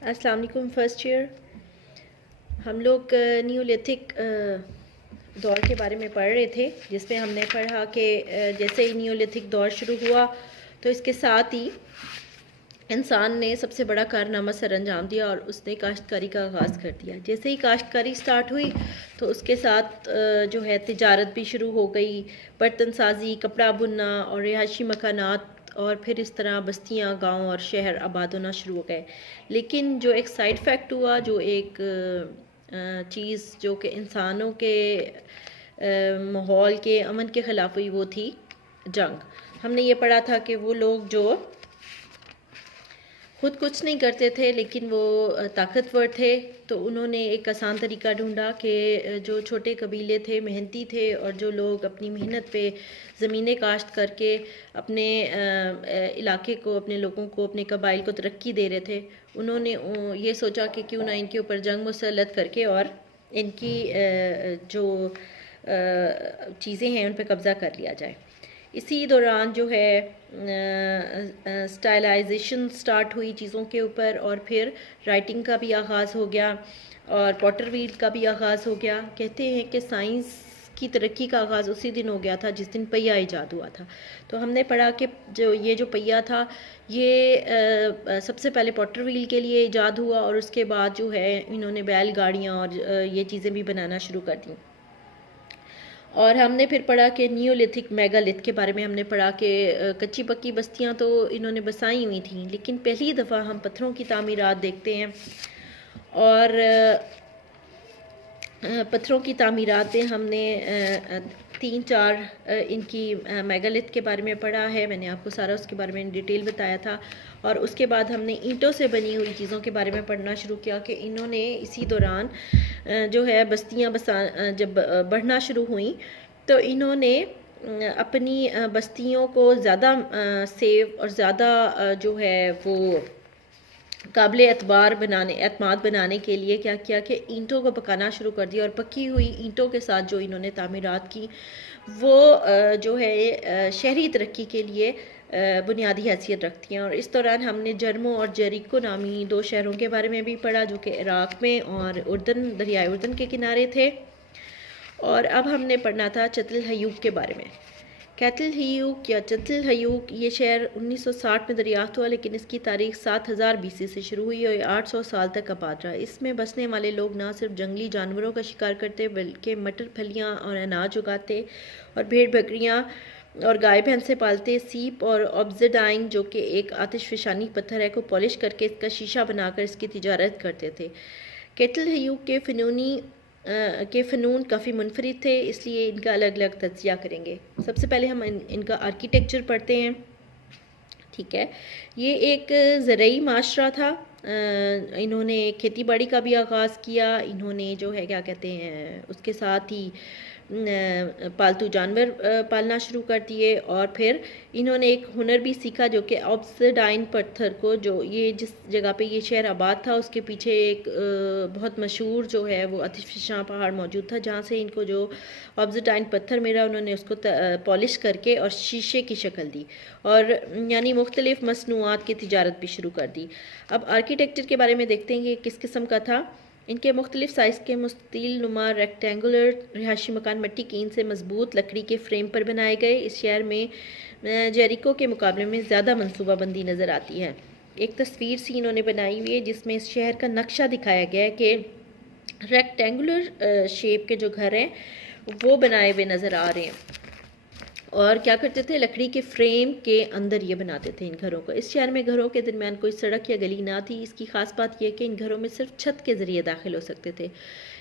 अस्सलाम वालेकुम। First year हम लोग न्यूलिथिक दौर के बारे में पढ़ रहे थे, जिसमें हमने पढ़ा कि जैसे ही न्यूलिथिक दौर शुरू हुआ तो इसके साथ ही इंसान ने सबसे बड़ा कारनामा सर अंजाम दिया और उसने काश्तकारी का आगाज़ कर दिया। जैसे ही काश्तकारी स्टार्ट हुई तो उसके साथ जो है तिजारत भी शुरू हो गई, बर्तन साजी, कपड़ा बुनना और रिहायशी मकानात, और फिर इस तरह बस्तियां, गांव और शहर आबाद होना शुरू हो गए। लेकिन जो एक साइड इफ़ेक्ट हुआ, जो एक चीज़ जो कि इंसानों के माहौल के अमन के ख़िलाफ़ हुई, वो थी जंग। हमने ये पढ़ा था कि वो लोग जो खुद कुछ नहीं करते थे लेकिन वो ताकतवर थे, तो उन्होंने एक आसान तरीका ढूंढा कि जो छोटे कबीले थे, मेहनती थे, और जो लोग अपनी मेहनत पे ज़मीनें काश्त करके अपने इलाके को, अपने लोगों को, अपने कबाइल को तरक्की दे रहे थे, उन्होंने ये सोचा कि क्यों ना इनके ऊपर जंग मुसल्लत करके और इनकी जो चीज़ें हैं उन पर कब्ज़ा कर लिया जाए। इसी दौरान जो है स्टाइलाइजेशन स्टार्ट हुई चीज़ों के ऊपर, और फिर राइटिंग का भी आगाज़ हो गया और पॉटर व्हील का भी आगाज़ हो गया। कहते हैं कि साइंस की तरक्की का आगाज़ उसी दिन हो गया था जिस दिन पहिया ईजाद हुआ था। तो हमने पढ़ा कि जो पहिया था, ये सबसे पहले पॉटर व्हील के लिए ईजाद हुआ, और उसके बाद जो है इन्होंने बैलगाड़ियाँ और ये चीज़ें भी बनाना शुरू कर दी। और हमने फिर पढ़ा कि न्यूलिथिक मेगालिथ के बारे में हमने पढ़ा कि कच्ची पक्की बस्तियां तो इन्होंने बसाई हुई थी, लेकिन पहली दफ़ा हम पत्थरों की तामीरात देखते हैं। और पत्थरों की तामीरातें हमने 3-4 इनकी मेगालिथ के बारे में पढ़ा है। मैंने आपको सारा उसके बारे में डिटेल बताया था। और उसके बाद हमने ईंटों से बनी हुई चीज़ों के बारे में पढ़ना शुरू किया कि इन्होंने इसी दौरान जो है बस्तियां जब बढ़ना शुरू हुई तो इन्होंने अपनी बस्तियों को ज़्यादा सेफ और ज़्यादा जो है वो काबिल एतमाद बनाने के लिए क्या किया कि ईंटों को पकाना शुरू कर दिया, और पकी हुई ईंटों के साथ जो इन्होंने तामीरात की वो जो है शहरी तरक्की के लिए बुनियादी हैसियत रखती हैं। और इस दौरान हमने जर्मो और जेरिको नामी 2 शहरों के बारे में भी पढ़ा, जो कि इराक़ में और दरियाए उर्दन के किनारे थे। और अब हमने पढ़ना था चतल हयूक के बारे में। कैटल हयूक या चतल हयूक ये शहर 1960 में दरियाफ्त हुआ, लेकिन इसकी तारीख 7000 BC से शुरू हुई और 800 साल तक आबाद रहा। इसमें बसने वाले लोग ना सिर्फ जंगली जानवरों का शिकार करते, बल्कि मटर फलियाँ और अनाज उगाते, और भेड़ बकरियाँ और गाय भैंसे पालते। सीप और ऑब्सिडाइन, जो कि एक आतिशफशानी पत्थर है, को पॉलिश करके इसका शीशा बनाकर इसकी तिजारत करते थे। कैटल हयूक के फ़नून काफ़ी मुनफरिद थे, इसलिए इनका अलग अलग तज्ज़िया करेंगे। सबसे पहले हम इनका आर्किटेक्चर पढ़ते हैं। ठीक है, ये एक ज़रई माशरा था। इन्होंने खेती बाड़ी का भी आगाज़ किया। इन्होंने जो है क्या कहते हैं उसके साथ ही पालतू जानवर पालना शुरू कर दिए, और फिर इन्होंने एक हुनर भी सीखा, जो कि ऑब्सिडाइन पत्थर को, जो ये जिस जगह पे ये शहर आबाद था उसके पीछे एक बहुत मशहूर जो है वो आतिशफशां पहाड़ मौजूद था, जहाँ से इनको जो ऑब्सिडाइन पत्थर मिला उन्होंने उसको पॉलिश करके और शीशे की शक्ल दी, और यानी मुख्तलिफ मसनूआत की तिजारत भी शुरू कर दी। अब आर्किटेक्चर के बारे में देखते हैं कि किस किस्म का था। इनके मुख्तलिफ साइज़ के मुस्तील नुमा रेक्टेंगुलर रिहायशी मकान मट्टी की ईंट से मजबूत लकड़ी के फ्रेम पर बनाए गए। इस शहर में जेरिको के मुकाबले में ज़्यादा मनसूबाबंदी नज़र आती है। एक तस्वीर सी इन्होंने बनाई हुई है जिसमें इस शहर का नक्शा दिखाया गया है कि रेक्टेंगुलर शेप के जो घर हैं वो बनाए हुए नज़र आ रहे हैं, और क्या करते थे, लकड़ी के फ्रेम के अंदर ये बनाते थे इन घरों को। इस शहर में घरों के दरमियान कोई सड़क या गली ना थी। इसकी ख़ास बात यह कि इन घरों में सिर्फ छत के ज़रिए दाखिल हो सकते थे।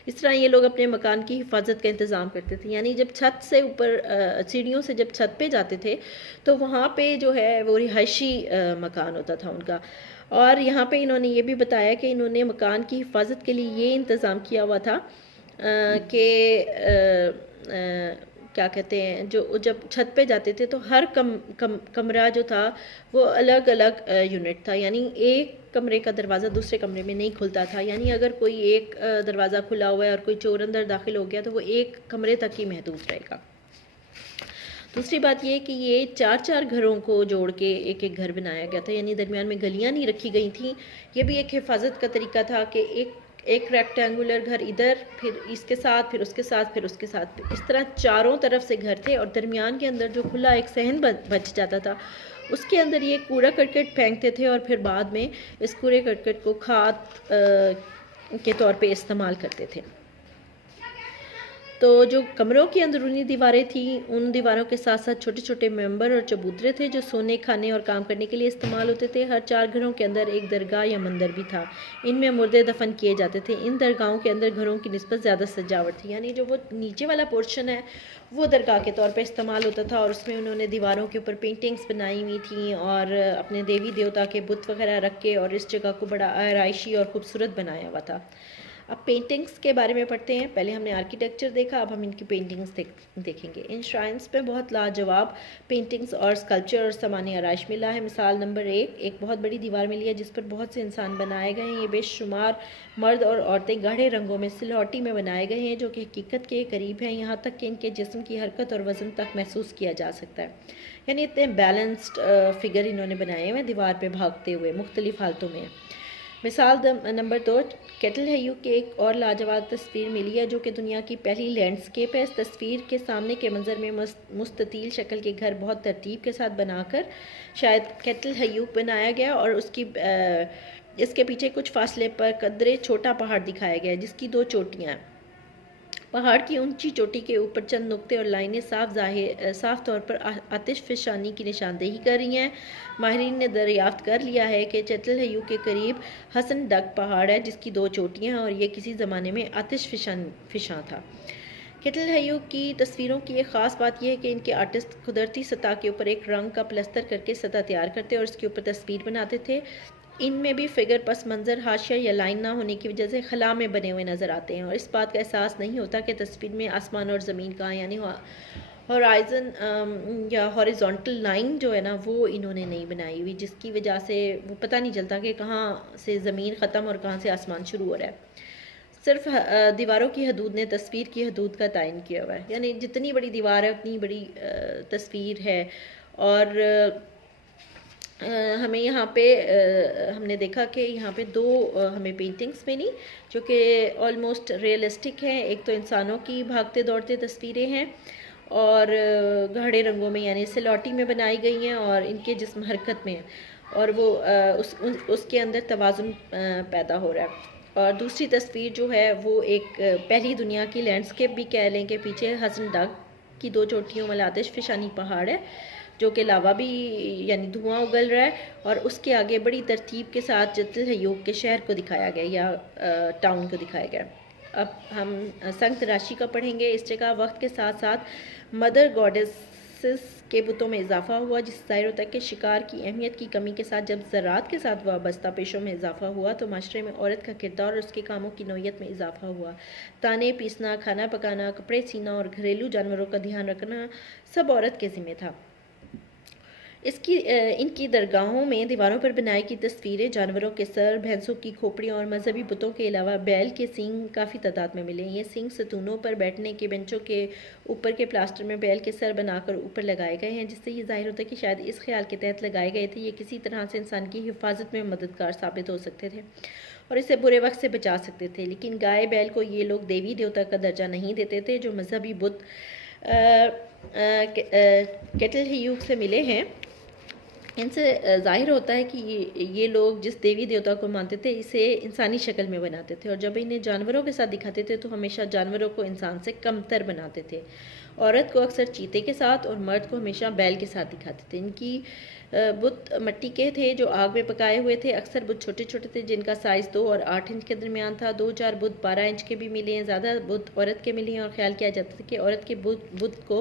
इस तरह ये लोग अपने मकान की हिफाजत का इंतज़ाम करते थे, यानी जब छत से ऊपर सीढ़ियों से जब छत पे जाते थे तो वहाँ पे जो है वो रिहायशी मकान होता था उनका। और यहाँ पे इन्होंने ये भी बताया कि इन्होंने मकान की हिफाजत के लिए ये इंतज़ाम किया हुआ था कि क्या कहते हैं, जो जब छत पे जाते थे तो हर कमरा जो था वो अलग अलग यूनिट था, यानी एक कमरे का दरवाज़ा दूसरे कमरे में नहीं खुलता था। यानी अगर कोई एक दरवाज़ा खुला हुआ है और कोई चोर अंदर दाखिल हो गया तो वो एक कमरे तक ही महदूद रहेगा। दूसरी बात ये कि ये 4-4 घरों को जोड़ के एक-एक घर बनाया गया था, यानी दरमियान में गलियां नहीं रखी गई थी। ये भी एक हिफाजत का तरीका था कि एक रेक्टेंगुलर घर इधर, फिर इसके साथ, फिर उसके साथ, फिर उसके साथ, इस तरह चारों तरफ से घर थे और दरमियान के अंदर जो खुला एक सहन बच जाता था, उसके अंदर ये कूड़ा करकट फेंकते थे और फिर बाद में इस कूड़े करकट को खाद के तौर पे इस्तेमाल करते थे। तो जो कमरों की अंदरूनी दीवारें थी, उन दीवारों के साथ साथ छोटे छोटे मेंबर और चबूतरे थे जो सोने, खाने और काम करने के लिए इस्तेमाल होते थे। हर 4 घरों के अंदर एक दरगाह या मंदिर भी था। इनमें मुर्दे दफन किए जाते थे। इन दरगाहों के अंदर घरों की निस्बत ज़्यादा सजावट थी, यानी जो वो नीचे वाला पोर्शन है वो दरगाह के तौर पर इस्तेमाल होता था और उसमें उन्होंने दीवारों के ऊपर पेंटिंग्स बनाई हुई थी और अपने देवी देवता के बुत वगैरह रख के और इस जगह को बड़ा आराइशी और खूबसूरत बनाया हुआ था। अब पेंटिंग्स के बारे में पढ़ते हैं। पहले हमने आर्किटेक्चर देखा, अब हम इनकी पेंटिंग्स देखेंगे। इन श्राइन्स पे बहुत लाजवाब पेंटिंग्स और स्कल्पचर और सामान्य आराइश मिला है। मिसाल नंबर एक बहुत बड़ी दीवार मिली है जिस पर बहुत से इंसान बनाए गए हैं। ये बेशुमार मर्द और औरतें गाढ़े रंगों में सिलौटी में बनाए गए हैं जो कि हकीकत के करीब हैं, यहाँ तक कि इनके जिस्म की हरकत और वज़न तक महसूस किया जा सकता है। यानी इतने बैलेंस्ड फिगर इन्होंने बनाए हुए दीवार पर भागते हुए मुख्तलिफ हालतों में। मिसाल नंबर 2, कैटल हयू की एक और लाजवाब तस्वीर मिली है जो कि दुनिया की पहली लैंडस्केप है। इस तस्वीर के सामने के मंजर में मुस्ततील शक्ल के घर बहुत तरतीब के साथ बनाकर शायद कैटल हयू बनाया गया और इसके पीछे कुछ फासले पर कदरे छोटा पहाड़ दिखाया गया है जिसकी 2 चोटियाँ हैं। पहाड़ की ऊंची चोटी के ऊपर चंद नुक्ते और लाइनें साफ तौर पर आतिश फिशानी की निशानदेही कर रही हैं। माहिरीन ने दरियाफ्त कर लिया है कि चैटल हयू के करीब हसन डग पहाड़ है जिसकी 2 चोटियां हैं और ये किसी ज़माने में आतिश फिशां था। कैटल हयू की तस्वीरों की एक ख़ास बात यह है कि इनके आर्टिस्ट कुदरती सतह के ऊपर एक रंग का प्लस्तर करके सतह तैयार करते और इसके ऊपर तस्वीर बनाते थे। इनमें भी फिगर पस मंज़र हाशिया या लाइन ना होने की वजह से खला में बने हुए नज़र आते हैं और इस बात का एहसास नहीं होता कि तस्वीर में आसमान और ज़मीन का यानी हॉराइज़न या हॉरिजॉन्टल लाइन जो है ना वो इन्होंने नहीं बनाई हुई, जिसकी वजह से वो पता नहीं चलता कि कहाँ से ज़मीन ख़त्म और कहाँ से आसमान शुरू हो रहा है। सिर्फ दीवारों की हदूद ने तस्वीर की हदूद का तयन किया हुआ है, यानी जितनी बड़ी दीवार है उतनी बड़ी तस्वीर है। और हमें यहाँ पे हमने देखा कि यहाँ पे 2 हमें पेंटिंग्स मिली जो कि ऑलमोस्ट रियलिस्टिक हैं। एक तो इंसानों की भागते दौड़ते तस्वीरें हैं और गाढ़े रंगों में यानी सिलौटी में बनाई गई हैं और इनके जिस्म हरकत में है और वो उसके अंदर तवाज़ुन पैदा हो रहा है। और दूसरी तस्वीर जो है वो एक पहली दुनिया की लैंडस्केप भी कह लें कि पीछे हसन डग की 2 चोटियों वाला आतिश फिशानी पहाड़ है जो कि लावा भी यानी धुआं उगल रहा है और उसके आगे बड़ी तरतीब के साथ चैटल हयू के शहर को दिखाया गया या टाउन को दिखाया गया। अब हम संग तराशी का पढ़ेंगे। इस जगह वक्त के साथ साथ मदर गॉडेसेस के बुतों में इजाफा हुआ, जिससे ज़ाहिर होता है कि शिकार की अहमियत की कमी के साथ जब ज़राअत के साथ वाबस्ता पेशों में इजाफा हुआ तो माशरे में औरत का किरदार और उसके कामों की नौयत में इजाफा हुआ। ताने पीसना, खाना पकाना, कपड़े सीना और घरेलू जानवरों का ध्यान रखना सब औरत के ज़िम्मे था। इनकी दरगाहों में दीवारों पर बनाई की तस्वीरें जानवरों के सर, भैंसों की खोपड़ियाँ और मजहबी बुतों के अलावा बैल के सींग काफ़ी तादाद में मिले। ये सींग सतूनों पर बैठने के बेंचों के ऊपर के प्लास्टर में बैल के सर बनाकर ऊपर लगाए गए हैं, जिससे ये जाहिर होता है कि शायद इस ख्याल के तहत लगाए गए थे ये किसी तरह से इंसान की हिफाजत में मददगार साबित हो सकते थे और इसे बुरे वक्त से बचा सकते थे। लेकिन गाय बैल को ये लोग देवी देवता का दर्जा नहीं देते थे। जो मजहबी बुत कैटल हयू से मिले हैं इनसे ज़ाहिर होता है कि ये लोग जिस देवी देवता को मानते थे इसे इंसानी शक्ल में बनाते थे और जब इन्हें जानवरों के साथ दिखाते थे तो हमेशा जानवरों को इंसान से कमतर बनाते थे। औरत को अक्सर चीते के साथ और मर्द को हमेशा बैल के साथ दिखाते थे। इनकी बुत मिट्टी के थे जो आग में पकाए हुए थे। अक्सर बुत छोटे छोटे थे जिनका साइज़ 2 और 8 इंच के दरमियान था। 2-4 बुत 12 इंच के भी मिले हैं। ज़्यादा बुत औरत के मिले हैं और ख्याल किया जाता था कि औरत के बुत को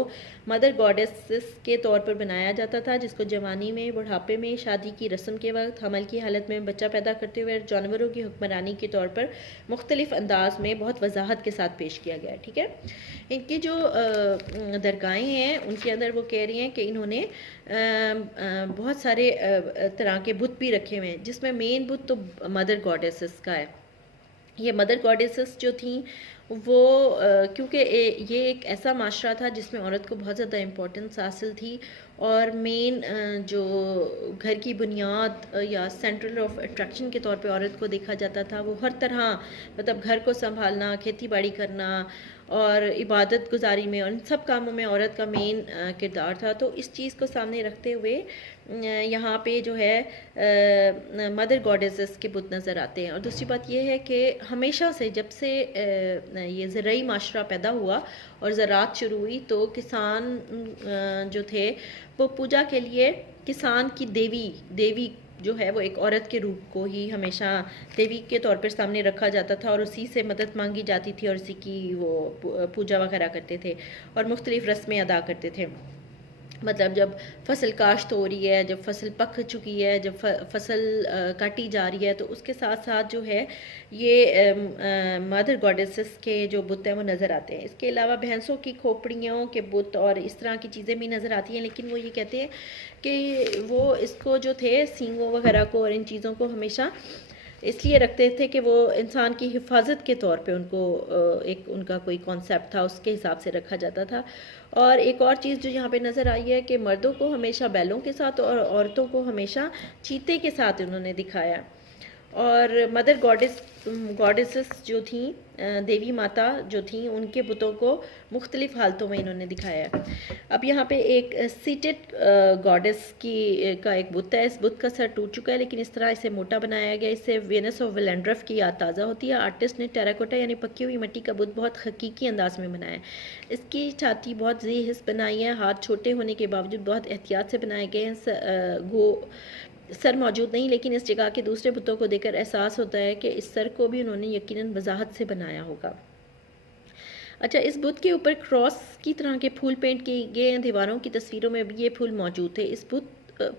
मदर गॉडेसेस के तौर पर बनाया जाता था, जिसको जवानी में, बुढ़ापे में, शादी की रस्म के वक्त, हमल की हालत में बच्चा पैदा करते हुए जानवरों की हुक्मरानी के तौर पर मुख्तलिफ अंदाज में बहुत वजाहत के साथ पेश किया गया है। ठीक है, इनकी जो दरगाहें हैं उनके अंदर वो कह रही हैं कि इन्होंने बहुत सारे तरह के बुत भी रखे हुए हैं, जिसमें मेन बुत तो मदर गॉडेसेस का है। ये मदर गॉडेसेस जो थी वो क्योंकि ये एक ऐसा माशरा था जिसमें औरत को बहुत ज़्यादा इम्पोर्टेंस हासिल थी, और मेन जो घर की बुनियाद या सेंट्रल ऑफ अट्रैक्शन के तौर पे औरत को देखा जाता था। वो हर तरह, मतलब घर को संभालना, खेती बाड़ी करना और इबादत गुजारी में और इन सब कामों में औरत का मेन किरदार था। तो इस चीज़ को सामने रखते हुए यहाँ पे जो है मदर गॉडेसेस के बुत नज़र आते हैं। और दूसरी बात यह है कि हमेशा से जब से ये ज़रई माशरा पैदा हुआ और ज़राअत शुरू हुई, तो किसान जो थे वो पूजा के लिए किसान की देवी जो है वो एक औरत के रूप को ही हमेशा देवी के तौर पर सामने रखा जाता था, और उसी से मदद मांगी जाती थी और उसी की वो पूजा वगैरह करते थे और मुख्तलिफ़ रस्में अदा करते थे। मतलब जब फसल काश्त हो रही है, जब फसल पक चुकी है, जब फसल काटी जा रही है, तो उसके साथ साथ जो है ये मदर गॉडेसेस के जो बुत हैं वो नज़र आते हैं। इसके अलावा भैंसों की खोपड़ियों के बुत और इस तरह की चीज़ें भी नज़र आती हैं, लेकिन वो ये कहते हैं कि वो इसको जो थे सींगों वगैरह को और इन चीज़ों को हमेशा इसलिए रखते थे कि वो इंसान की हिफाजत के तौर पे उनको एक उनका कोई कॉन्सेप्ट था, उसके हिसाब से रखा जाता था। और एक और चीज़ जो यहाँ पे नज़र आई है कि मर्दों को हमेशा बैलों के साथ और औरतों को हमेशा चीते के साथ उन्होंने दिखाया। और मदर गॉडेसेस जो थी, देवी माता जो थी, उनके बुतों को मुख्तलिफ़ हालतों में इन्होंने दिखाया है। अब यहाँ पे एक सीटेड गॉडेस का एक बुत है। इस बुत का सर टूट चुका है, लेकिन इस तरह इसे मोटा बनाया गया। इससे वेनस ऑफ विलेंड्रफ की याद ताज़ा होती है। आर्टिस्ट ने टेराकोटा यानी पकी हुई मिट्टी का बुत बहुत हकीकी अंदाज में बनाया है। इसकी छाती बहुत ज़ीहिस बनाई है, हाथ छोटे होने के बावजूद बहुत एहतियात से बनाए गए हैं। सर मौजूद नहीं, लेकिन इस जगह के दूसरे बुतों को देखकर एहसास होता है कि इस सर को भी उन्होंने यकीनन वजाहत से बनाया होगा। अच्छा, इस बुत के ऊपर क्रॉस की तरह के फूल पेंट किए गए हैं। दीवारों की तस्वीरों में भी ये फूल मौजूद थे। इस बुत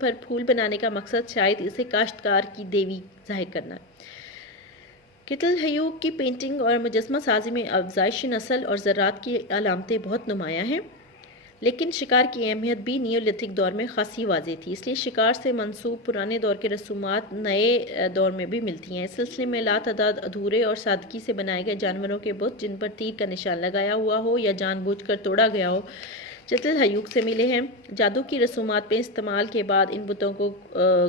पर फूल बनाने का मकसद शायद इसे काश्तकार की देवी जाहिर करना है। कितल हयूब की पेंटिंग और मुजस्मा साजी में अफजाइश नस्ल और ज़राअत की अलामतें बहुत नुमायाँ हैं, लेकिन शिकार की अहमियत भी नियोलिथिक दौर में खासी वाज़ेह थी। इसलिए शिकार से मंसूब पुराने दौर के रसूमात नए दौर में भी मिलती हैं। इस सिलसिले में लातादाद अधूरे और सादगी से बनाए गए जानवरों के बुत जिन पर तीर का निशान लगाया हुआ हो या जानबूझकर तोड़ा गया हो, जतल हयूक से मिले हैं। जादू की रसूमात में इस्तेमाल के बाद इन बुतों को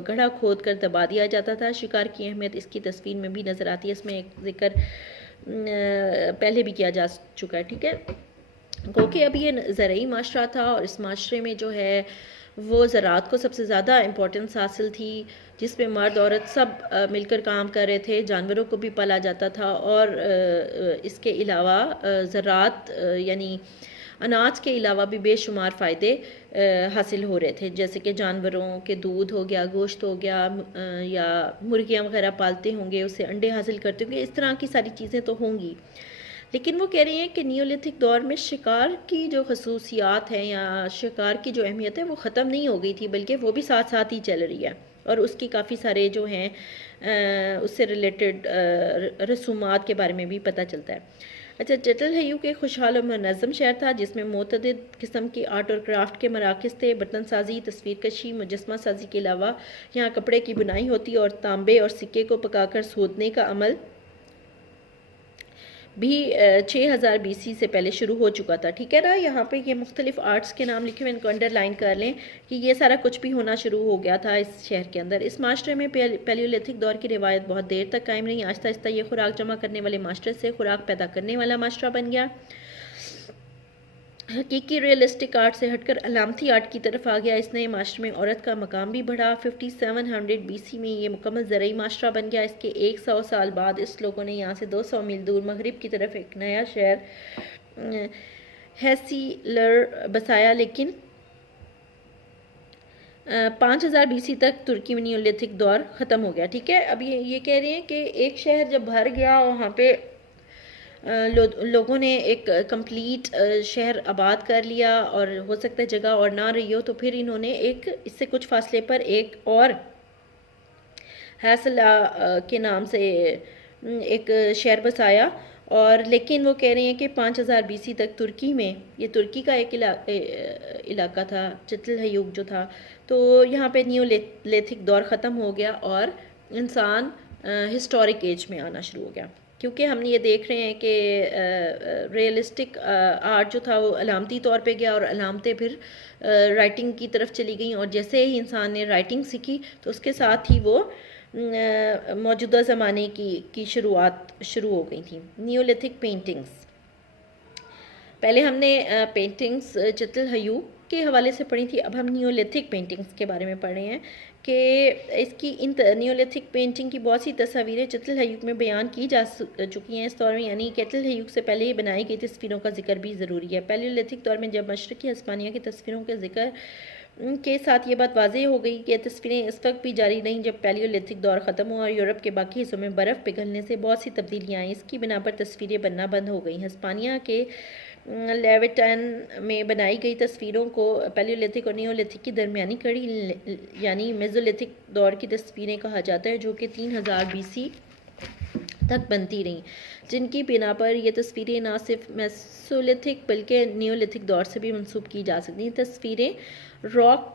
गढ़ा खोद कर दबा दिया जाता था। शिकार की अहमियत इसकी तस्वीर में भी नज़र आती है। इसमें एक जिक्र पहले भी किया जा चुका है, ठीक है। गो कि अभी ये ज़रई माशरा था और इस माशरे में जो है वो ज़राअत को सबसे ज़्यादा इम्पोर्टेंस हासिल थी, जिसमें मर्द औरत सब मिलकर काम कर रहे थे। जानवरों को भी पाला जाता था और इसके अलावा ज़राअत यानी अनाज के अलावा भी बेशुमार फ़ायदे हासिल हो रहे थे, जैसे कि जानवरों के दूध हो गया, गोश्त हो गया, या मुर्गियाँ वगैरह पालते होंगे, उससे अंडे हासिल करते होंगे। इस तरह की सारी चीज़ें तो होंगी, लेकिन वो कह रही हैं कि नियोलिथिक दौर में शिकार की जो खसूसियात हैं या शिकार की जो अहमियत है वो ख़त्म नहीं हो गई थी, बल्कि वो भी साथ साथ ही चल रही है। और उसकी काफ़ी सारे जो हैं उससे रिलेटेड रसूमात के बारे में भी पता चलता है। अच्छा, जतल हयूक एक खुशहाल और मुनज़्ज़म शहर था जिसमें मुतअद्दिद किस्म की आर्ट और क्राफ्ट के मराकज़ थे। बर्तन साजी, तस्वीर कशी, मुजस्मा साजी के अलावा यहाँ कपड़े की बुनाई होती और तांबे और सिक्के को पकाकर सोदने का अमल भी 6000 BC से पहले शुरू हो चुका था, ठीक है ना। यहाँ पे ये मुख्तलिफ आर्ट्स के नाम लिखे हुए, इनको अंडरलाइन कर लें कि ये सारा कुछ भी होना शुरू हो गया था इस शहर के अंदर। इस माशरे में पैलियोलिथिक दौर की रिवायत बहुत देर तक कायम रही। आहिस्ता आहिस्ता ये खुराक जमा करने वाले माशरे से खुराक पैदा करने वाला माशरा बन गया। हकीकी रियलिस्टिक आर्ट से हटकर अलामती आर्ट की तरफ आ गया। इस नए माशरे में औरत का मकाम भी बढ़ा। 5700 BC में ये मुकम्मल ज़रई माशरा बन गया। इसके 100 साल बाद इस लोगों ने यहाँ से 200 मील दूर मगरिब की तरफ एक नया शहर हैसीलर बसाया, लेकिन 5000 BC तक तुर्की में नियोलिथिक दौर ख़त्म हो गया, ठीक है। अब ये कह रहे हैं कि एक शहर जब भर गया, वहाँ पे लोगों ने एक कंप्लीट शहर आबाद कर लिया और हो सकता है जगह और ना रही हो, तो फिर इन्होंने एक इससे कुछ फासले पर एक और हैसला के नाम से एक शहर बसाया। और लेकिन वो कह रहे हैं कि 5000 BC तक तुर्की में, ये तुर्की का एक इलाका था जतल हयूक जो था, तो यहाँ पे नियोलिथिक दौर ख़त्म हो गया और इंसान हिस्टोरिक एज में आना शुरू हो गया। क्योंकि हम ये देख रहे हैं कि रियलिस्टिक आर्ट जो था वो अलामती तौर पे गया और अलामतें फिर राइटिंग की तरफ चली गई, और जैसे ही इंसान ने राइटिंग सीखी तो उसके साथ ही वो मौजूदा ज़माने की शुरुआत शुरू हो गई थी। नियोलिथिक पेंटिंग्स, पहले हमने पेंटिंग्स चितलहयू के हवाले से पढ़ी थी, अब हम नियोलिथिक पेंटिंग्स के बारे में पढ़ रहे हैं कि इसकी इन नियोलिथिक पेंटिंग की बहुत सी तस्वीरें चितलहयू में बयान की जा चुकी हैं इस दौर में, यानी चितलहयू से पहले ही बनाई गई तस्वीरों का जिक्र भी ज़रूरी है। पैलियोलिथिक दौर में जब मशरक़ी हिस्पानिया की तस्वीरों के जिक्र के साथ ये बात वाज़ेह हो गई कि तस्वीरें इस वक्त भी जारी रहीं जब पैलियोलिथिक दौर ख़त्म हुआ और यूरोप के बाकी हिस्सों में बर्फ़ पिघलने से बहुत सी तब्दीलियाँ आई। इसकी बिना पर तस्वीरें बनना बंद हो गई। हिस्पानिया के लेविटन में बनाई गई तस्वीरों को पैलियोलिथिक और नियोलिथिक की दरमियानी कड़ी यानी मेसोलिथिक दौर की तस्वीरें कहा जाता है, जो कि 3000 BC तक बनती रहीं, जिनकी बिना पर यह तस्वीरें न सिर्फ मेसोलिथिक बल्कि नियोलिथिक दौर से भी मंसूब की जा सकती हैं। तस्वीरें रॉक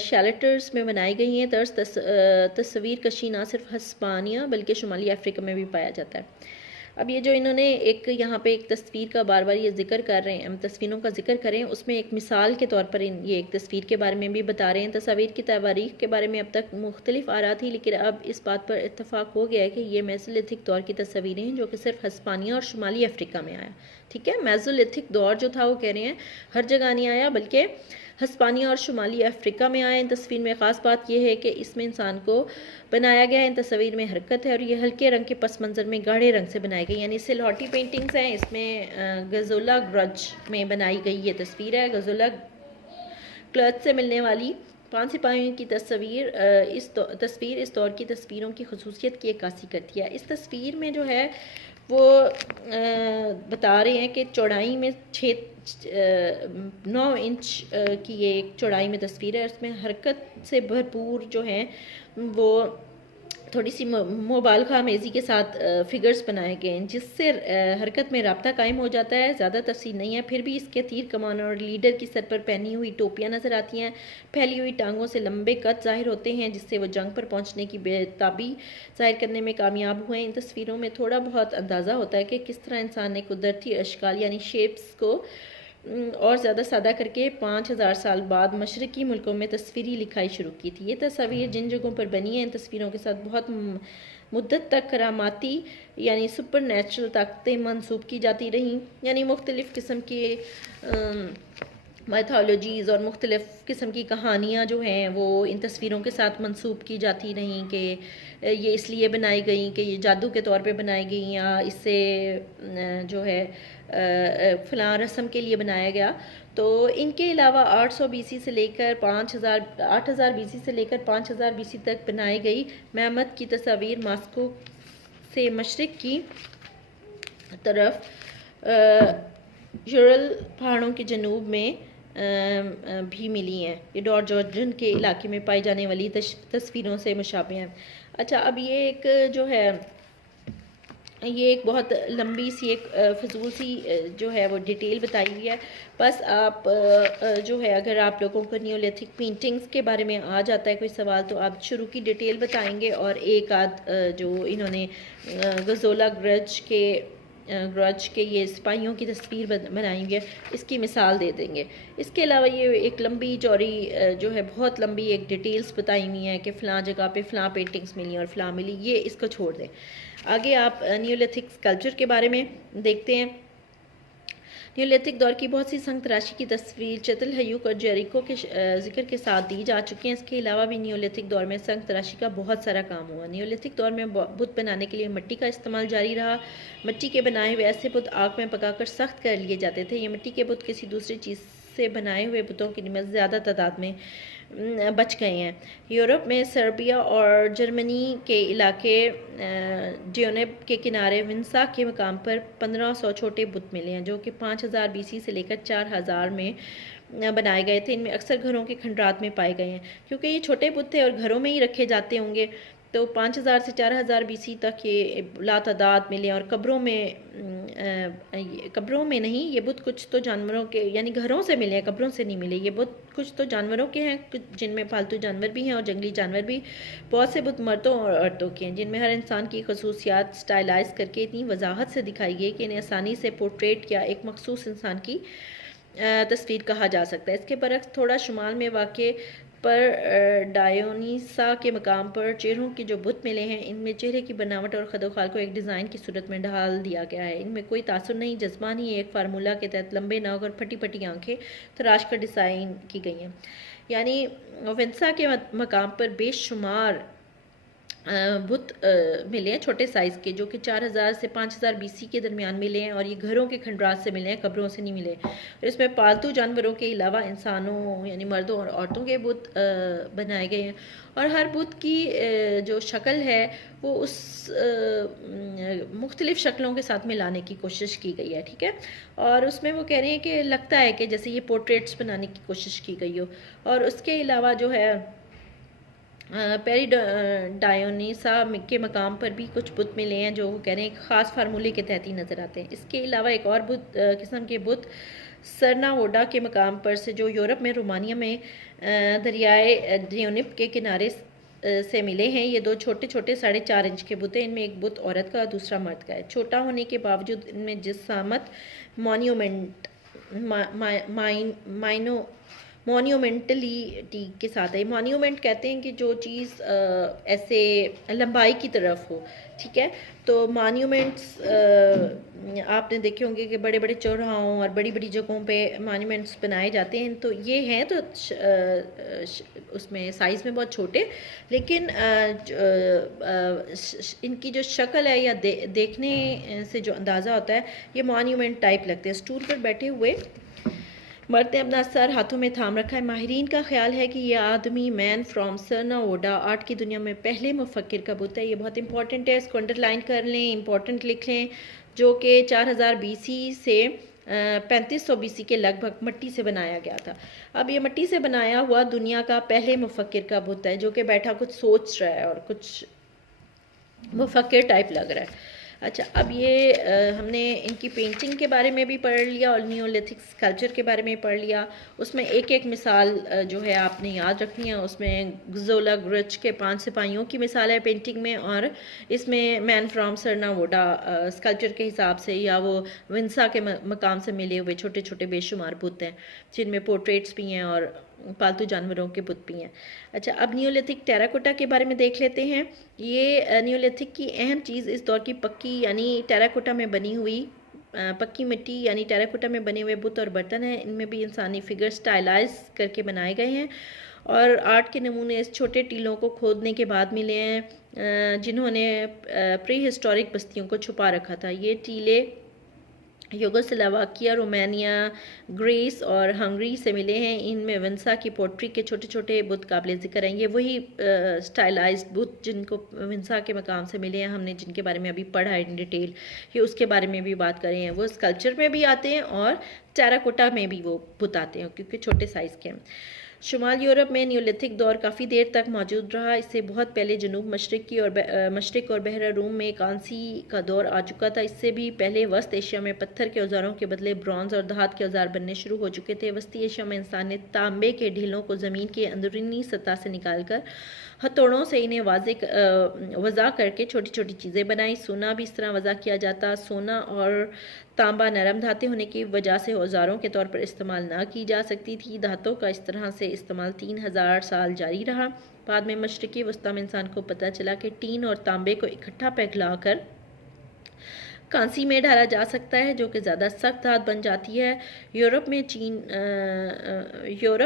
शेल्टर्स में बनाई गई हैं। तस्वीर कशी न सिर्फ हिस्पानिया बल्कि शुमाली अफ्रीका में भी पाया जाता है। अब ये जो इन्होंने एक यहाँ पे एक तस्वीर का बार बार ये जिक्र कर रहे हैं, हम तस्वीरों का जिक्र करें, उसमें एक मिसाल के तौर पर ये एक तस्वीर के बारे में भी बता रहे हैं। तस्वीर की तारीख के बारे में अब तक मुख्तलिफ आ रहा थी, लेकिन अब इस बात पर इत्तफाक हो गया है कि ये मेसोलिथिक दौर की तस्वीरें हैं जो कि सिर्फ हिस्पानिया और शुमाली अफ्रीका में आया। ठीक है, मेसोलिथिक दौर जो था वो कह रहे हैं हर जगह नहीं आया बल्कि हिस्पानिया और शुमाली अफ्रीका में आए। इन तस्वीर में ख़ास बात यह है कि इसमें इंसान को बनाया गया है। इन तस्वीर में हरकत है और ये हल्के रंग के पस मंज़र में गाढ़े रंग से बनाई गई, यानी सिलहटी पेंटिंग्स हैं। इसमें गज़ोला ग्रज में बनाई गई ये तस्वीर है। गज़ोला क्लथ से मिलने वाली 5 सिपाहियों की तस्वीर इस दौर की तस्वीरों की खसूसियत की अक्कासी करती है। इस तस्वीर में जो है वो बता रहे हैं कि चौड़ाई में 9 इंच की ये एक चौड़ाई में तस्वीर है। उसमें हरकत से भरपूर जो है वो थोड़ी सी मुबालगा आमेज़ी के साथ फिगर्स बनाए गए हैं, जिससे हरकत में राब्ता कायम हो जाता है। ज़्यादा तफसील नहीं है, फिर भी इसके तीर कमान और लीडर की सर पर पहनी हुई टोपियाँ नज़र आती हैं। फैली हुई टांगों से लंबे कद जाहिर होते हैं, जिससे वो जंग पर पहुंचने की बेताबी जाहिर करने में कामयाब हुए। इन तस्वीरों में थोड़ा बहुत अंदाज़ा होता है कि किस तरह इंसान ने कुदरती अशकाल यानी शेप्स को और ज़्यादा सादा करके 5000 साल बाद मशरक़ी मुल्कों में तस्वीरी लिखाई शुरू की थी। ये तस्वीर जिन जगहों पर बनी है, इन तस्वीरों के साथ बहुत मुद्दत तक करामाती यानी सुपर नेचुरल ताकतें मंसूब की जाती रहीं, यानी मुख्तलिफ़ किस्म के माइथोलॉजीज़ और मुख्तलिफ़ किस्म की कहानियाँ जो हैं वो इन तस्वीरों के साथ मंसूब की जाती रहीं कि ये इसलिए बनाई गई कि ये जादू के तौर पे बनाई गई या इससे जो है फ़लाँ रस्म के लिए बनाया गया। तो इनके अलावा 800 BC से लेकर 8000 BC से लेकर 5000 BC तक बनाई गई महमद की तस्वीर मास्को से मशरिक़ की तरफ यूरल पहाड़ों के जनूब में भी मिली हैं। ये डॉर जॉर्जन के इलाके में पाई जाने वाली तस्वीरों से मुशाबे हैं। अच्छा, अब ये एक जो है ये एक बहुत लंबी सी एक फजूल सी जो है वो डिटेल बताई हुई है। बस आप जो है अगर आप लोगों को नियोलिथिक पेंटिंग्स के बारे में आ जाता है कोई सवाल तो आप शुरू की डिटेल बताएंगे और एक आध जो इन्होंने गज़ोला ग्रज के ये सिपाहियों की तस्वीर बनाई हुई है इसकी मिसाल दे देंगे। इसके अलावा ये एक लंबी चौड़ी जो है बहुत लंबी एक डिटेल्स बताई हुई हैं कि फ़लाँ जगह पे फ़लाँ पेंटिंग्स मिली और फ़लाँ मिली, ये इसको छोड़ दें। आगे आप नियोलिथिक स्कल्पचर के बारे में देखते हैं। नियोलिथिक दौर की बहुत सी संग तराशी की तस्वीर चितलहयू और जेरिको के जिक्र के साथ दी जा चुकी हैं। इसके अलावा भी नियोलिथिक दौर में संग तराशी का बहुत सारा काम हुआ। नियोलिथिक दौर में बुत बनाने के लिए मिट्टी का इस्तेमाल जारी रहा। मिट्टी के बनाए हुए ऐसे बुत आग में पकाकर सख्त कर लिए जाते थे। ये मिट्टी के बुत किसी दूसरी चीज़ से बनाए हुए बुतों की निस्बत ज़्यादा तादाद में बच गए हैं। यूरोप में सर्बिया और जर्मनी के इलाके ड्यूनेब के किनारे विंसा के मकाम पर 1500 छोटे बुत मिले हैं जो कि 5000 BC से लेकर 4000 में बनाए गए थे। इनमें अक्सर घरों के खंडरात में पाए गए हैं। क्योंकि ये छोटे बुत थे और घरों में ही रखे जाते होंगे तो 5000 से 4000 BC तक ये लातादाद मिले। और कब्रों में नहीं, ये बुत कुछ तो जानवरों के यानी घरों से मिले हैं, कब्रों से नहीं मिले। ये बुत कुछ तो जानवरों के हैं, कुछ जिनमें पालतू जानवर भी हैं और जंगली जानवर भी। बहुत से बुत मर्दों और औरतों के हैं, जिनमें हर इंसान की खसूसियात स्टाइलाइज करके इतनी वजाहत से दिखाई गई कि इन्हें आसानी से पोर्ट्रेट या एक मखसूस इंसान की तस्वीर कहा जा सकता है। इसके बरक्स थोड़ा शुमाल में वाक़ पर डायोनीसा के मकाम पर चेहरों के जो बुत मिले हैं, इनमें चेहरे की बनावट और खदोखाल को एक डिज़ाइन की सूरत में ढाल दिया गया है। इनमें कोई तासुर नहीं, जज्बा नहीं, एक फार्मूला के तहत लंबे नाक और फटी फटी आंखें तराश कर डिज़ाइन की गई हैं। यानी विंसा के मकाम पर बेशुमार बुत मिले हैं छोटे साइज़ के, जो कि 4000 से 5000 BC के दरमियान मिले हैं। और ये घरों के खंडरात से मिले हैं, कब्रों से नहीं मिले। और इसमें पालतू जानवरों के अलावा इंसानों यानी मर्दों और औरतों के बुत बनाए गए हैं। और हर बुत की जो शक्ल है वो उस मुख्तलिफ़ शक्लों के साथ मिलाने की कोशिश की गई है, ठीक है। और उसमें वो कह रहे हैं कि लगता है कि जैसे ये पोर्ट्रेट्स बनाने की कोशिश की गई हो। और उसके अलावा जो है पेरी डायोनीसा के मकाम पर भी कुछ बुत मिले हैं, जो कह रहे हैं ख़ास फार्मूले के तहत ही नज़र आते हैं। इसके अलावा एक और बुत किस्म के बुत सरनावोडा के मकाम पर से, जो यूरोप में रोमानिया में दरियाए ड्यूनिप के किनारे से मिले हैं। ये दो छोटे छोटे 4.5 इंच के बुत हैं। इनमें एक बुत औरत का और दूसरा मर्द का है। छोटा होने के बावजूद इनमें जिसामत मॉन्यूमेंट मॉन्यूमेंटलिटी के साथ है। मॉन्यूमेंट कहते हैं कि जो चीज़ ऐसे लंबाई की तरफ हो, ठीक है। तो मॉन्यूमेंट्स आपने देखे होंगे कि बड़े बड़े चौराहों और बड़ी बड़ी जगहों पे मॉन्यूमेंट्स बनाए जाते हैं। तो ये हैं तो उसमें साइज़ में बहुत छोटे, लेकिन इनकी जो शक्ल है या देखने से जो अंदाज़ा होता है, ये मॉन्यूमेंट टाइप लगते हैं। स्टूल पर बैठे हुए मर्द ने अपना सर हाथों में थाम रखा है। माहिरीन का ख्याल है कि यह आदमी मैन फ्रॉम सरनावोडा आर्ट की दुनिया में पहले मुफक्किर का बुत है। ये बहुत इंपॉर्टेंट है, इसको अंडरलाइन कर लें, इंपॉर्टेंट लिख लें। जो कि 4000 BC से 3500 BC के लगभग मिट्टी से बनाया गया था। अब ये मिट्टी से बनाया हुआ दुनिया का पहले मुफक्किर का बुत है, जो कि बैठा कुछ सोच रहा है और कुछ मुफक्किर टाइप लग रहा है। अच्छा, अब ये हमने इनकी पेंटिंग के बारे में भी पढ़ लिया और नियोलिथिक स्कल्पचर के बारे में पढ़ लिया। उसमें एक एक मिसाल जो है आपने याद रखनी है। उसमें गुज़ोला ग्रच के 5 सिपाहियों की मिसाल है पेंटिंग में, और इसमें मैन फ्रॉम सरनावोडा स्कल्पचर के हिसाब से या वो विंसा के मकाम से मिले हुए छोटे छोटे बेशुमार बुत हैं, जिनमें पोर्ट्रेट्स भी हैं और पालतू जानवरों के बुत भी हैं। अच्छा, अब नियोलिथिक टेराकोटा के बारे में देख लेते हैं। ये नियोलिथिक की अहम चीज़ इस दौर की पक्की यानी टेराकोटा में बनी हुई पक्की मिट्टी यानी टेराकोटा में बने हुए बुत और बर्तन हैं। इनमें भी इंसानी फिगर स्टाइलाइज करके बनाए गए हैं। और आर्ट के नमूने इस छोटे टीलों को खोदने के बाद मिले हैं, जिन्होंने प्री हिस्टोरिक बस्तियों को छुपा रखा था। ये टीले यूगोस्लाविया, रोमानिया, ग्रीस और हंगरी से मिले हैं। इनमें विंसा की पोट्री के छोटे छोटे बुत काबिल ज़िक्र हैं। ये वही स्टाइलाइज्ड बुत जिनको विंसा के मकाम से मिले हैं, हमने जिनके बारे में अभी पढ़ा है इन डिटेल, ये उसके बारे में भी बात करें हैं। वो स्कल्पचर में भी आते हैं और टेराकोटा में भी वो बुत आते हैं, क्योंकि छोटे साइज़ के हैं। शुमाल यूरोप में नियोलिथिक दौर काफ़ी देर तक मौजूद रहा। इससे बहुत पहले जनूब मशरिक और बहरा रूम में कांसी का दौर आ चुका था। इससे भी पहले वस्त एशिया में पत्थर के औजारों के बदले ब्रॉन्ज और धात के औजार बनने शुरू हो चुके थे। वस्ती एशिया में इंसान ने तांबे के ढीलों को ज़मीन के अंदरूनी सतह से निकालकर हथौड़ों से इन्हें वज़ा करके छोटी छोटी चीज़ें बनाई। सोना भी इस तरह वज़ा किया जाता। सोना और तांबा नरम धातें होने की वजह से औजारों के तौर पर इस्तेमाल ना की जा सकती थी। धातों का इस तरह से इस्तेमाल 3000 साल जारी रहा। बाद में मशरिकी वस्ता में इंसान को पता चला कि टीन और तांबे को इकट्ठा पिघलाकर कांसी में डाला जा सकता है, जो कि ज़्यादा सख्त धात बन जाती है। यूरोप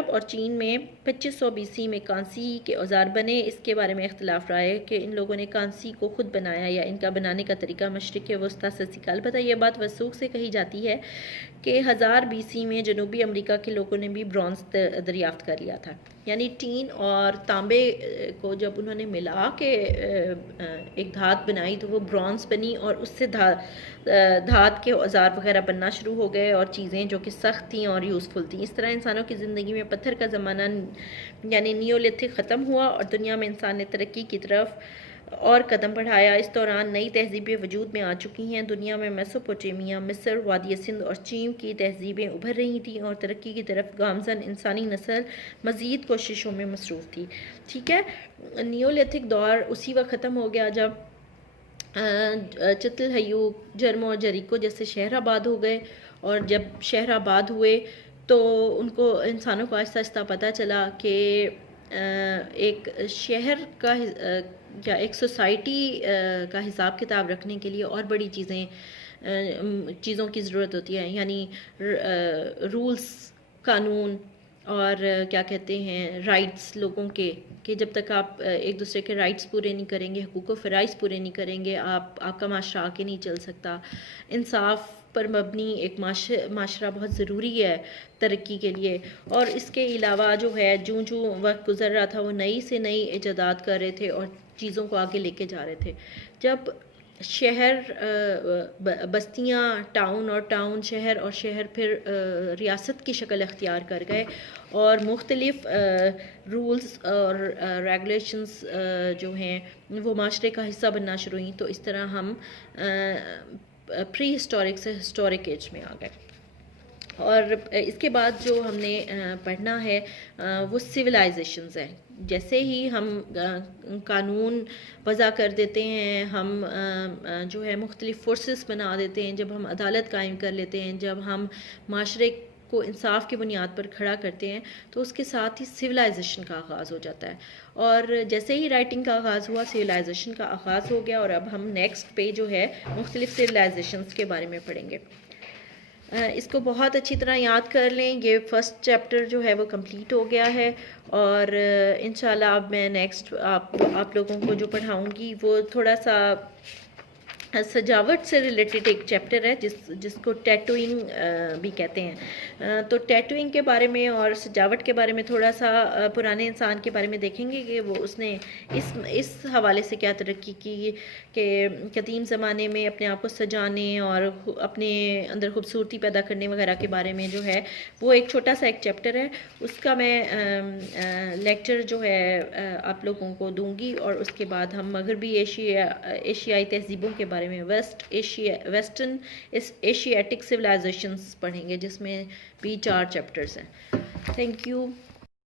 और चीन में 2500 BC में कांसी के औजार बने। इसके बारे में इख्तिलाफ रहा है कि इन लोगों ने कांसी को खुद बनाया या इनका बनाने का तरीका मशरिक़ वस्ता से सीखा। अलबत्ता यह बात वसूख से कही जाती है कि 1000 BC में जनूबी अमेरिका के लोगों ने भी ब्रॉन्ज दरियाफ्त कर लिया था। यानी टीन और तांबे को जब उन्होंने मिला के एक धात बनाई तो वो ब्रॉन्ज बनी, और उससे धात के औजार वगैरह बनना शुरू हो गए और चीज़ें जो कि सख्त थी और यूज़फुल थी। इस तरह इंसानों की ज़िंदगी में पत्थर का ज़माना यानी नियोलिथिक ख़त्म हुआ और दुनिया में इंसान ने तरक्की की तरफ और कदम बढ़ाया। इस दौरान नई तहजीबें वजूद में आ चुकी हैं। दुनिया में मेसोपोटामिया, मिस्र, वादी सिंध और चीन की तहजीबें उभर रही थीं और तरक्की की तरफ गामजन इंसानी नस्ल मज़ीद कोशिशों में मसरूफ़ थी। ठीक है, नियोलिथिक दौर उसी वक्त ख़त्म हो गया जब चितलहयूब, जर्मो और जरीको जैसे शहर आबाद हो गए। और जब शहर आबाद हुए तो उनको इंसानों को आहिस्ता आहिस्ता पता चला कि एक शहर का या एक सोसाइटी का हिसाब किताब रखने के लिए और बड़ी चीज़ों की ज़रूरत होती है, यानी रूल्स, कानून और क्या कहते हैं राइट्स लोगों के, कि जब तक आप एक दूसरे के राइट्स पूरे नहीं करेंगे, हुकूक व फ़राइज़ पूरे नहीं करेंगे, आपका माशरा आगे नहीं चल सकता। इंसाफ पर मबनी एक माशरा बहुत ज़रूरी है तरक्की के लिए। और इसके अलावा जो है जूँ जूँ वक्त गुज़र रहा था वो नई से नई इजादात कर रहे थे और चीज़ों को आगे लेके जा रहे थे। जब शहर बस्तियाँ, टाउन और टाउन शहर और शहर फिर रियासत की शक्ल अख्तियार कर गए और मुख्तलिफ रूल्स और रेगुलेशंस जो हैं वो माशरे का हिस्सा बनना शुरू हुई। तो इस तरह हम प्री हिस्टोरिक से हिस्टोरिक एज में आ गए। और इसके बाद जो हमने पढ़ना है वो सिविलाइजेशंस है। जैसे ही हम कानून वज़ा कर देते हैं, हम जो है मुख्तलिफ़ फोर्सेस बना देते हैं, जब हम अदालत कायम कर लेते हैं, जब हम माशरे को इंसाफ की बुनियाद पर खड़ा करते हैं, तो उसके साथ ही सिविलाइजेशन का आगाज़ हो जाता है। और जैसे ही राइटिंग का आगाज़ हुआ, सिविलाइजेशन का आगाज़ हो गया। और अब हम नेक्स्ट पे जो है मुख्तलिफ़ सिविलाइजेशंस के बारे में पढ़ेंगे। इसको बहुत अच्छी तरह याद कर लें। ये फर्स्ट चैप्टर जो है वो कंप्लीट हो गया है और इंशाल्लाह अब मैं नेक्स्ट आप लोगों को जो पढ़ाऊँगी वो थोड़ा सा सजावट से रिलेटेड एक चैप्टर है जिसको टैटूइंग भी कहते हैं। तो टैटूइंग के बारे में और सजावट के बारे में थोड़ा सा पुराने इंसान के बारे में देखेंगे कि वो उसने इस हवाले से क्या तरक्की की कि कदीम ज़माने में अपने आप को सजाने और अपने अंदर खूबसूरती पैदा करने वगैरह के बारे में जो है वो एक छोटा सा एक चैप्टर है। उसका मैं लेक्चर जो है आप लोगों को दूंगी और उसके बाद हम मगरबी एशियाई तहजीबों के बारे में वेस्टर्न एशियाटिक सिविलाइजेशंस पढ़ेंगे जिसमें भी 4 चैप्टर्स हैं। Thank you.